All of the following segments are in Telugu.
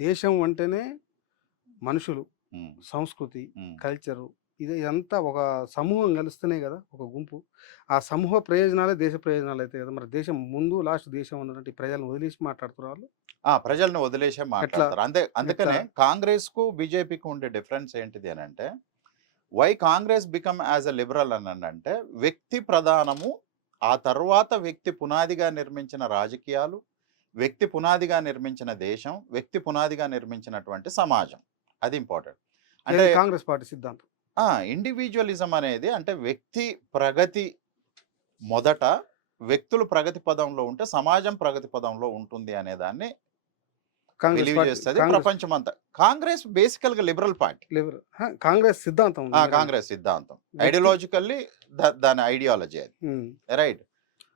దేశం అంటేనే మనుషులు, హ్మ్. సంస్కృతి, హ్మ్. కల్చరు ఇదంతా ఒక సమూహం కలిస్తేనే గదా! ఒక గుంపు. ఆ సమూహ ప్రయోజనాలే దేశ ప్రయోజనాలయితాయి గదా! మరి దేశం ముందు లాస్ట్ దేశం అన్నట్టు ఈ ప్రజలను వదిలేసి మాట్లాడుతుర్రా వాళ్ళు? ప్రజలను వదిలేసే ఎట్లా? మాట్లాడతారు. ఎట్లా? అందుకనే కాంగ్రెస్‌కు, బీజేపీకి ఉండే డిఫరెన్స్ ఏంటిది అనంటే, why Congress become as a liberal అనంటే, వ్యక్తి ప్రధానము, ఆ తరువాత వ్యక్తి పునాదిగా నిర్మించిన రాజకీయాలు, వ్యక్తి పునాదిగా నిర్మించిన దేశం, వ్యక్తి పునాదిగా నిర్మించినటువంటి సమాజం. అది ఇంపార్టెంట్. అంటే ఏది కాంగ్రెస్ పార్టీ సిద్ధాంతం. ఇండివిడ్యువలిజం అనేది అంటే వ్యక్తి ప్రగతి మొదట వ్యక్తులు ప్రగతి పదంలో ఉంటే సమాజం ప్రగతి పదంలో ఉంటుంది అనే దాన్ని కాంగ్రెస్ బిలీవ్ పార్టీ చేస్తది కాంగ్రెస్ ప్రపంచమంతా. కాంగ్రెస్ బేసికల్‌గా లిబరల్ పార్టీ. లిబరల్ కాంగ్రెస్ సిద్ధాంతం ఉంది నిజంగా. కాంగ్రెస్ సిద్ధాంతం. వ్యక్తి ఐడియాలజికల్లీ దాని ఐడియాలజీ అది. హ్మ్. రైట్.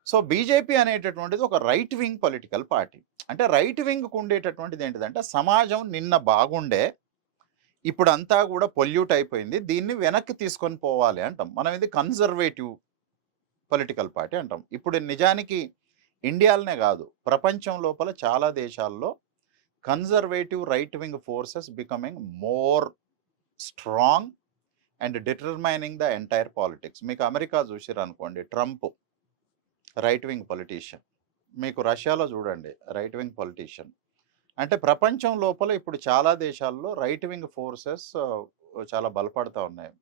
సో, బీజేపీ అనేటటువంటిది ఒక రైట్ వింగ్ పొలిటికల్ పార్టీ. అంటే రైట్ వింగ్‌కు ఉండేటటువంటిది ఏంటిదంటే సమాజం నిన్న బాగుండే, ఇప్పుడంతా కూడా పొల్యూట్ అయిపోయింది. దీన్ని వెనక్కి తీసుకొని పోవాలి అంటాం. మనం ఇది కన్జర్వేటివ్ పొలిటికల్ పార్టీ అంటాం. ఇప్పుడు నిజానికి ఇండియాలోనే కాదు, ప్రపంచం లోపల చాలా దేశాల్లో conservative right wing forces becoming more strong and determining the entire politics. మీకు అమెరికా చూసిరనుకోండి, ట్రంప్ రైట్ వింగ్ పొలిటీషియన్. మీకు రష్యాలో చూడండి రైట్ వింగ్ పొలిటీషియన్. అంటే ప్రపంచం లోపల ఇప్పుడు చాలా దేశాల్లో రైట్ వింగ్ ఫోర్సెస్ చాలా బలపడతా ఉన్నాయి.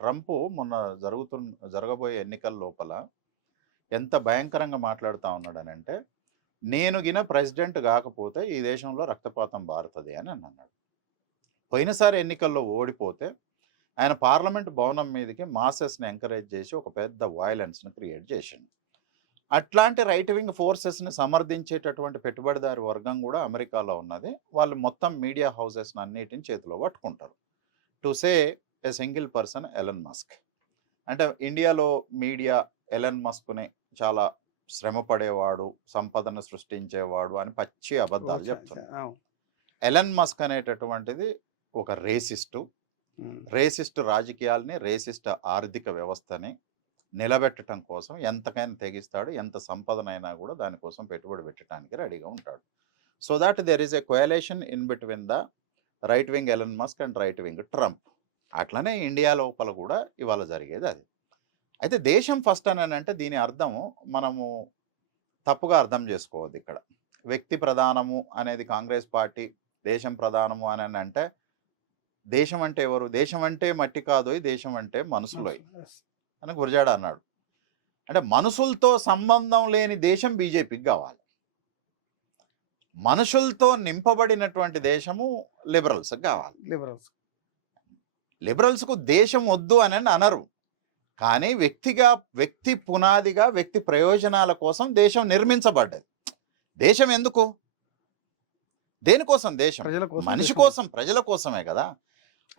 ట్రంప్ మొన్న జరగబోయే ఎన్నికల లోపల ఎంత భయంకరంగా మాట్లాడుతూ ఉన్నాడనంటే, నేను గిన ప్రెసిడెంట్ కాకపోతే ఈ దేశంలో రక్తపాతం బారుతుంది అని అన్నాడు. పోయినసారి ఎన్నికల్లో ఓడిపోతే ఆయన పార్లమెంట్ భవనం మీదకి మాసెస్ని ఎంకరేజ్ చేసి ఒక పెద్ద వైలెన్స్ని క్రియేట్ చేసిండు. అట్లాంటి రైట్ వింగ్ ఫోర్సెస్ని సమర్థించేటటువంటి పెట్టుబడిదారి వర్గం కూడా అమెరికాలో ఉన్నది. వాళ్ళు మొత్తం మీడియా హౌసెస్ని అన్నిటిని చేతిలో పట్టుకుంటారు. To say a single person Elon Musk. అంటే ఇండియాలో మీడియా ఎలన్ మస్క్ని చాలా శ్రమ పడేవాడు, సంపదను సృష్టించేవాడు అని పచ్చి అబద్ధాలు చెప్తున్నారు. ఎలన్ మస్క్ అనేటటువంటిది ఒక రేసిస్ట్ రాజకీయాల్ని, రేసిస్ట్ ఆర్థిక వ్యవస్థని నిలబెట్టడం కోసం ఎంతకైనా తెగిస్తాడు. ఎంత సంపదనైనా కూడా దానికోసం పెట్టుబడి పెట్టడానికి రెడీగా ఉంటాడు. So that there is a coalition in between the right wing Elon Musk and right wing Trump. అట్లనే ఇండియా లోపల కూడా ఇవాళ జరిగేది అది. అయితే దేశం ఫస్ట్ అని అంటే దీని అర్థము మనము తప్పుగా అర్థం చేసుకోవద్దు. ఇక్కడ వ్యక్తి ప్రధానము అనేది కాంగ్రెస్ పార్టీ, దేశం ప్రధానము అని అంటే, దేశం అంటే ఎవరు? దేశం అంటే మట్టి కాదోయ్, దేశం అంటే మనుషులోయ్ అని గురజాడ అన్నాడు. అంటే మనుషులతో సంబంధం లేని దేశం బీజేపీకి కావాలి. మనుషులతో నింపబడినటువంటి దేశము లిబరల్స్కి కావాలి. లిబరల్స్కు దేశం వద్దు అని అనరు, కానీ వ్యక్తి పునాదిగా వ్యక్తి ప్రయోజనాల కోసం దేశం నిర్మించబడ్డది. దేశం ఎందుకు? దేనికోసం దేశం? మనిషి కోసం, ప్రజల కోసమే కదా.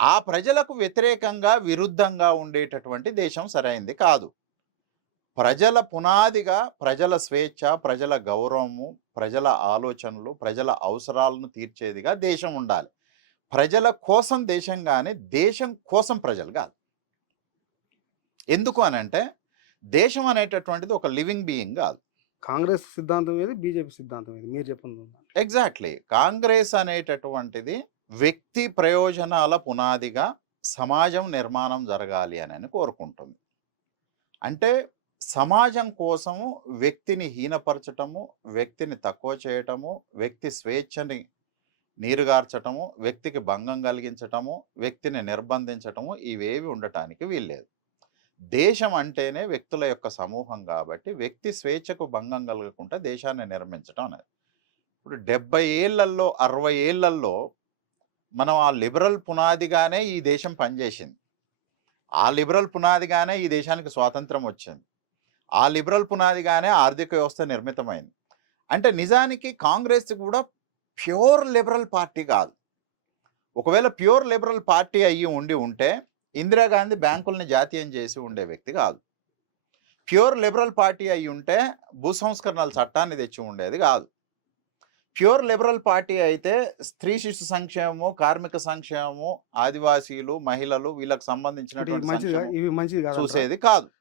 ఆ ప్రజలకు వ్యతిరేకంగా, విరుద్ధంగా ఉండేటటువంటి దేశం సరైంది కాదు. ప్రజల పునాదిగా ప్రజల స్వేచ్ఛ, ప్రజల గౌరవము, ప్రజల ఆలోచనలు, ప్రజల అవసరాలను తీర్చేదిగా దేశం ఉండాలి. ప్రజల కోసం దేశం, కానీ దేశం కోసం ప్రజలు కాదు. ఎందుకు అనంటే దేశం అనేటటువంటిది ఒక లివింగ్ బీయింగ్ కాదు. కాంగ్రెస్ సిద్ధాంతం ఏది, బీజేపీ సిద్ధాంతం ఏది మీరు చెప్పండి. ఎగ్జాక్ట్లీ. కాంగ్రెస్ అనేటటువంటిది వ్యక్తి ప్రయోజనాల పునాదిగా సమాజం నిర్మాణం జరగాలి అని కోరుకుంటుంది. అంటే సమాజం కోసము వ్యక్తిని హీనపరచటము, వ్యక్తిని తక్కువ చేయటము, వ్యక్తి స్వేచ్ఛని నీరుగార్చటము, వ్యక్తికి భంగం కలిగించటము, వ్యక్తిని నిర్బంధించటము ఇవేవి ఉండటానికి వీల్లేదు. దేశం అంటేనే వ్యక్తుల యొక్క సమూహం కాబట్టి వ్యక్తి స్వేచ్ఛకు భంగం కలగకుండా దేశాన్ని నిర్మించటం అనేది. ఇప్పుడు 70 ఏళ్లలో 60 ఏళ్లలో మనం ఆ లిబరల్ పునాదిగానే ఈ దేశం పనిచేసింది. ఆ లిబరల్ పునాదిగానే ఈ దేశానికి స్వాతంత్రం వచ్చింది. ఆ లిబరల్ పునాదిగానే ఆర్థిక వ్యవస్థ నిర్మితమైంది. అంటే నిజానికి కాంగ్రెస్ కూడా ప్యూర్ లిబరల్ పార్టీ కాదు. ఒకవేళ ప్యూర్ లిబరల్ పార్టీ అయ్యి ఉంటే ఇందిరాగాంధీ బ్యాంకుల్ని జాతీయం చేసి ఉండే వ్యక్తి కాదు. ప్యూర్ లిబరల్ పార్టీ అయ్యి ఉంటే భూ సంస్కరణల చట్టాన్ని తెచ్చి ఉండేది కాదు. ప్యూర్ లిబరల్ పార్టీ అయితే స్త్రీ శిశు సంక్షేమము, కార్మిక సంక్షేమము, ఆదివాసీలు, మహిళలు వీళ్ళకి సంబంధించినటువంటి చూసేది కాదు.